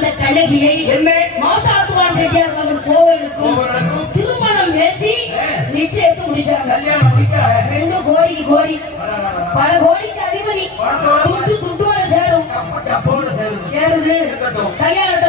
அந்த கண்ணகியை என்ன? மாசாத்துவார் செட்டியார் மகன் கோவலுக்கும் திருமணம் பேசி நிச்சயத்தை முடிச்சாங்க. ரெண்டு கோடிக்கு கோடி. பல கோடிக்கு அதிபதி. துட்டு துட்டோட சேரும். சேருது. கல்யாணத்தை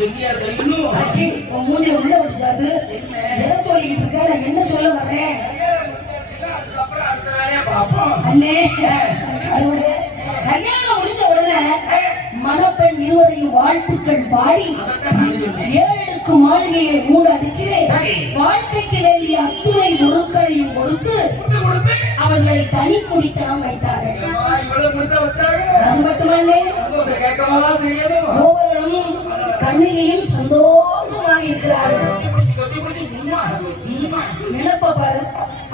உன் உள்ள எதை சொல்லிக்கிட்டு இருக்க நான் என்ன சொல்ல பார்ப்போம் அண்ணே அதோட கல்யாணம் முடிஞ்ச உடனே மணப்பெண் இருவரையும் வாழ்த்துக்கள் பாடி. ஏழடுக்கு மாளிகையை மூட அடுக்கிறேன். வாழ்க்கைக்கு வேண்டிய அத்துணை பொருட்களையும் கொடுத்து அவர்களை தனி குடித்தனம் வைத்தார்கள்? அது மட்டுமல்ல கோவலனும் கண்ணிகையும் சந்தோஷமாக இருக்கிறார்கள். பாரு.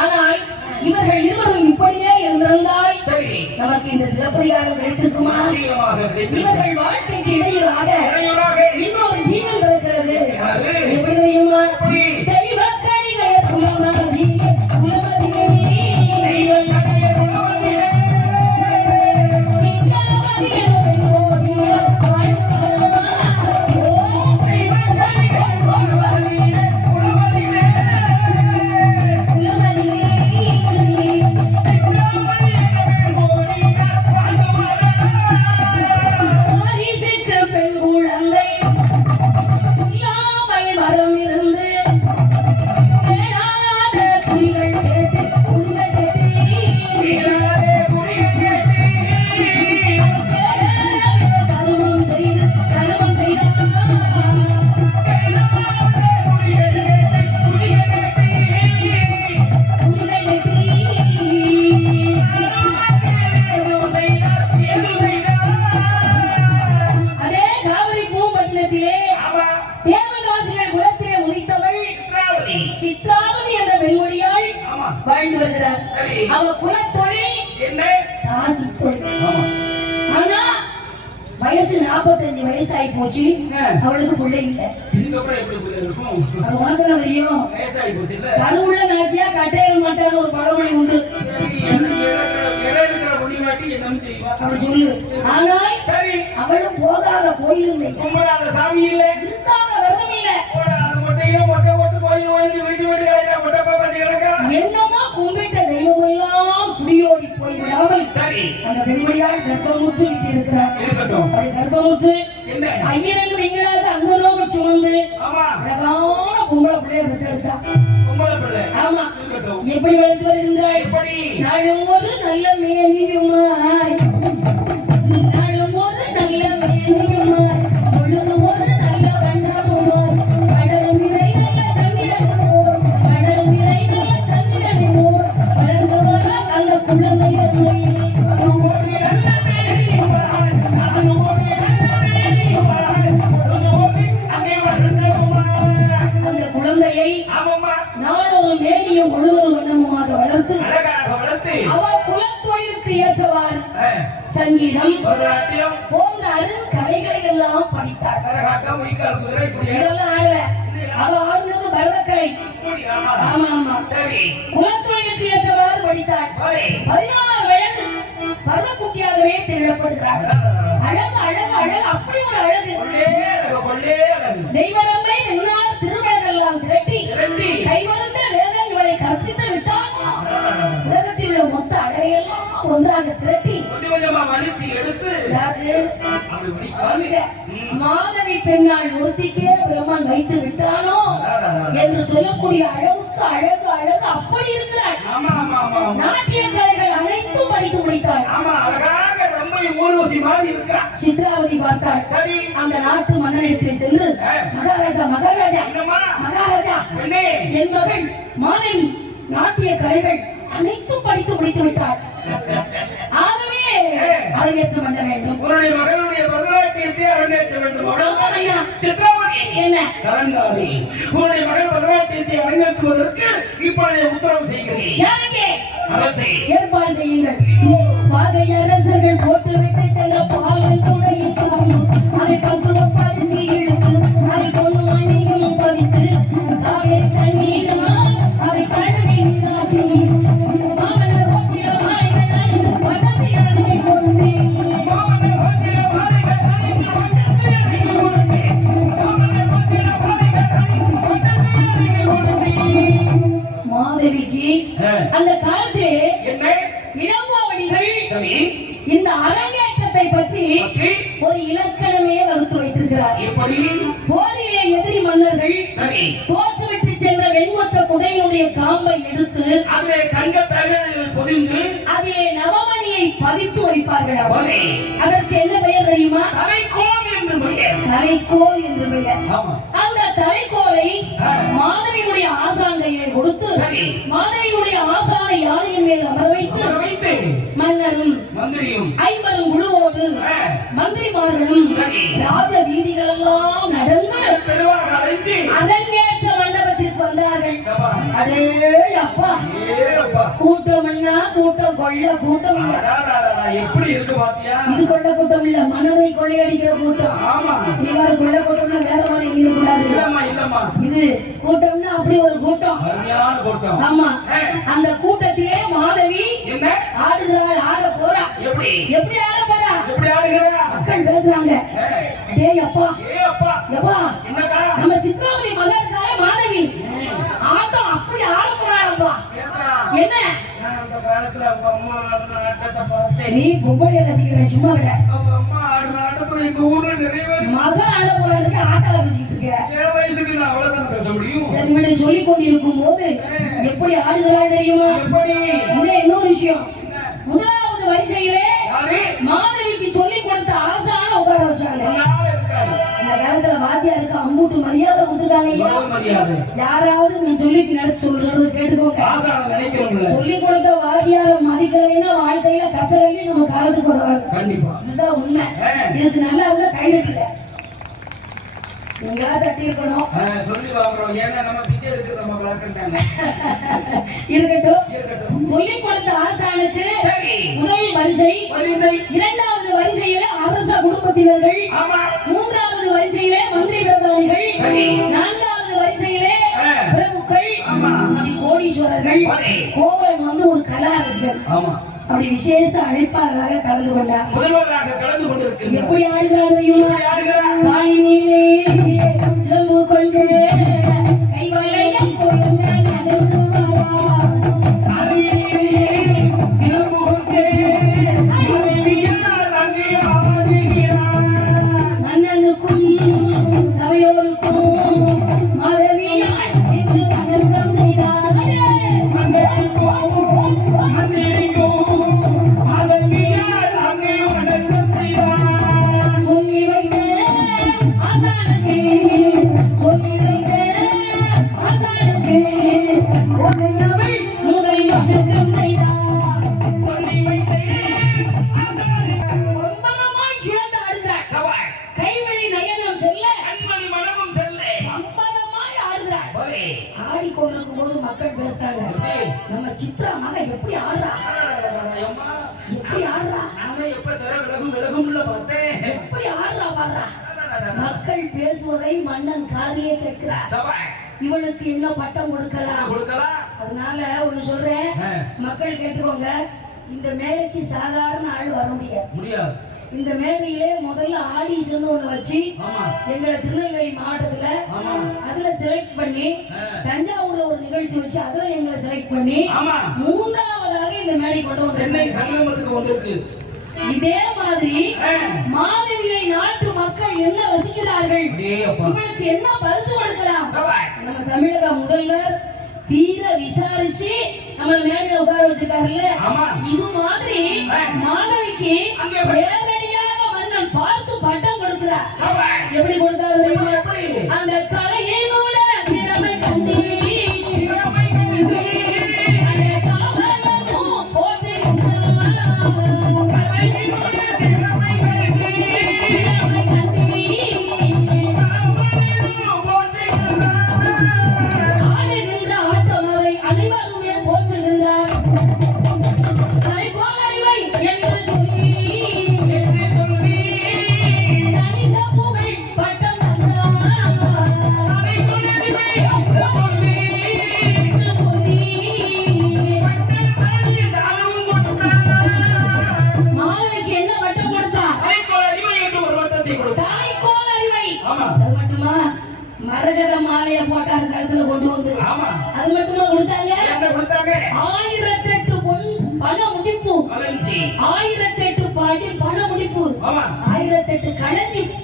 ஆனால் இவர்கள் இருவரும் இப்படியே இருந்திருந்தால் நமக்கு இந்த சிலப்பதிகாரம் கிடைத்திருக்குமா? இவர்கள் வாழ்க்கைக்கு வயசு 45 வயசு ஆகி போச்சு அவளுக்கு பிள்ளை இல்ல. அது உனக்கு என்ன தெரியும் கருவுள்ள நாச்சியா கட்டையற மாட்டான்னு ஒரு பழமொழி உண்டு. அப்படி சொல்லு. ஆனால் அவளும் போகாத இல்லை கும்பிடாத சாமி இல்லை. இருக்காத விரதம் இல்ல. போடாத மொட்டையில மொட்டை போட்டு கோயில் ஓய்ந்து வீட்டு வீட்டு கலையில மொட்டை பாப்பாத்தி கிடக்கா. என்னமோ விடாமல் சரி. அந்த பெண்மணியால் கர்ப்பமுற்று விட்டு இருக்கிறார் இருக்கட்டும். அப்படி கர்ப்பமுற்று அந்த நோக்கம் சுமந்து அழகான பொம்பளை பிள்ளைய பெற்றெடுத்தா. ஆமா. எப்படி வளர்த்து வருகின்றாய்? எப்படி? நாடும் ஒரு நல்ல மேனியுமாய் வளர்த்து வளர்த்து அவ குலத்தொழிலுக்கு ஏற்றவாறு சங்கீதம் போன்ற அருங்கலைகளை எல்லாம் படித்தார். இதெல்லாம் ஆடல. அவ ஆட ஆமா. ஆமா ஆமா குலத்தொழிலுக்கு ஏற்றவாறு படித்தாள் போய். பதினாறு வயது பருவக்குட்டியாகவே திகழப்படுகிறாள் அழகு அழகு அழகு. அப்படி ஒரு அழகு. கொள்ளே மாதவி பெண்ணால் ஒருத்திக்கே பிரம்மன் வைத்து விட்டானோ? என்று சொல்லக்கூடிய அளவுக்கு அழகு அழகு அப்படி ஆமா. நாட்டிய கலைகள் அனைத்தும் படித்து இருக்கா சித்ராவதி பார்த்தாள். அந்த நாட்டு மன்னனிடத்தில் சென்று மகாராஜா மகாராஜா மகாராஜா. என் மகள் மாதவி நாட்டிய கலைகள் அனைத்தும் படித்து முடித்து விட்டாள். ஆகவே அரங்கேற்றம் பண்ண வேண்டும். உன்னுடைய மகளுடைய அரங்கேற்ற வேண்டும். அவ்வளவுதான். ஐயா, சித்ராவதி என்ன? கலங்காதி உன்னுடைய மகள் பரதநாட்டியத்தை அரங்கேற்றுவதற்கு இப்பொழுது உத்தரவு செய்கிறேன். யாருக்கு? அரசே. ஏற்பாடு செய்யுங்கள். பாதை அரசர்கள் போட்டு விட்டு செல்ல பாவல் பொதிந்து அதிலே நவமணியை பதித்து வைப்பார்களாம் வரை அதற்கு என்ன பெயர் தெரியுமா? தலைக்கோல் என்று பெயர். தலைக்கோல் என்று பெயர். அந்த தலைக்கோலை. மாணவியுடைய ஆசான் கையிலே கொடுத்து மாணவியுடைய ஆசானை யானையின் மேல் அமர வைத்து மன்னரும் மந்திரியும். ஐம்பரும் குழுவோடு மந்திரிமார்களும். ராஜ வீதிகள் எல்லாம் நடந்து அரங்கேற்ற மண்டபத்திற்கு வந்தார்கள். அடே கொள்ள கூட்டம் இல்ல. எப்படி இருக்கு பாத்தியா? இது கொள்ள கூட்டம் இல்ல. மனதை கொள்ளையடிக்கிற கூட்டம். ஆமா. இவ்வாறு கொள்ள கூட்டம்னா வேற மாதிரி எங்க கூடாது இல்லம்மா இல்லம்மா. இது கூட்டம்னா அப்படி ஒரு கூட்டம். அருமையான கூட்டம். ஆமா. அந்த கூட்டத்திலே மாதவி என்ன? ஆடுகிறாள் ஆட போறா. எப்படி? எப்படி ஆட நீ பொம்பளை ரசிக்கிறேன் சும்மா விட. அம்மா ஆட்டத்துல இந்த ஊர்ல நிறைய மகன் ஆட போறான்னு ஆட்டால பேசிட்டு இருக்க. என் வயசுக்கு நான் அவ்வளவுதான் பேச முடியும்? சரி மேடம் சொல்லி கொண்டிருக்கும் போது எப்படி ஆடுகிறாள் தெரியுமா? எப்படி? இன்னொரு விஷயம். முதலாவது வரிசையிலே மாதவிக்கு சொல்லி கொடுத்த ஆசான உட்கார வச்சாங்க. அந்த காலத்துல வாத்தியாருக்கு அம்பூட்டு மரியாதை கொடுத்துருக்காங்க ஐயா. யாராவது சொல்லி பின்னாடி சொல்றது கேட்டுக்கோங்க. சொல்லி கொடுத்த வாத்தியார மதிக்கலைன்னா வாழ்க்கையில கத்தரவி நம்ம காலத்துக்கு உதவாது இதுதான் உண்மை. இதுக்கு நல்லா இருந்தா கை தட்டுங்க. நீங்களா தட்டி இருக்கணும் சொல்லி ஏன்னா நம்ம பிச்சை இருக்கட்டும். சொல்லி கொடுத்த ஆசானுக்கு முதல் வரிசை வரிசை. இரண்டாவது வரிசையில அரச குடும்பத்தினர்கள் ஆமா. மூன்றாவது வரிசையிலே மந்திரி பிரதானிகள். நான்காவது வரிசையிலே. பிரபுக்கள். அப்படி கோடீஸ்வரர்கள் சரி. கோவலன் வந்து ஒரு கலா ரசிகர் அப்படி விசேஷ அழைப்பாளராக கலந்து கொண்டார் முதல்வராக கலந்து கொண்டிருக்கிறார் எப்படி ஆடுகிறார் தெரியுமா ஆடுகிறார் காலினிலே சிலம்பு கொஞ்ச சித்ரா மகன் எப்படி ஆடுறா? எப்படி ஆடுறா எப்படி ஆடுறா பாடுறா மக்கள் பேசுவதை மன்னன் காதிலே கேட்கிறார். இவனுக்கு என்ன பட்டம் கொடுக்கலாம்? அதனால ஒண்ணு சொல்றேன். மக்கள் கேட்டுக்கோங்க. இந்த மேடைக்கு சாதாரண ஆள் வர முடியாது. முடியாது. இந்த மேடையிலே முதல்ல ஆடிஷன் ஒண்ணு வச்சு எங்களை திருநெல்வேலி மாவட்டத்துல அதுல செலக்ட் பண்ணி. தஞ்சாவூர்ல ஒரு நிகழ்ச்சி வச்சு அதுல எங்களை செலக்ட் பண்ணி மூன்றாவதாக இந்த மேடை கொண்டு சென்னை சங்கமத்துக்கு வந்திருக்கு. இதே மாதிரி மாதவியை நாட்டு மக்கள் என்ன ரசிக்கிறார்கள்? இவனுக்கு என்ன பரிசு கொடுக்கலாம். நம்ம தமிழக முதல்வர் தீர விசாரிச்சு நம்ம மேடையில உட்கார வச்சிருக்காருல்ல? இது மாதிரி மாணவிக்கு பார்த்து பட்டம் கொடுக்கிறார். எப்படி கொடுத்தாரு? அந்த கலையினோட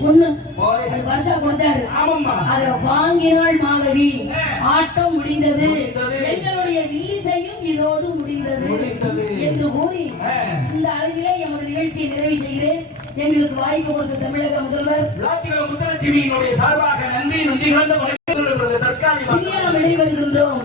ஒரு வருஷம் கொடுத்தாரு. அதை வாங்கினாள் மாதவி. ஆட்டம் முடிந்தது. எங்களுடைய வில்லிசையும் இதோடு முடிந்தது. என்று கூறி. இந்த அளவிலே எமது நிகழ்ச்சியை நிறைவு செய்கிறேன். எங்களுக்கு வாய்ப்பு கொடுத்த தமிழக முதல்வர். முத்தலட்சுமியினுடைய சார்பாக நன்றி நன்றி கலந்த விடைபெறுகின்றோம்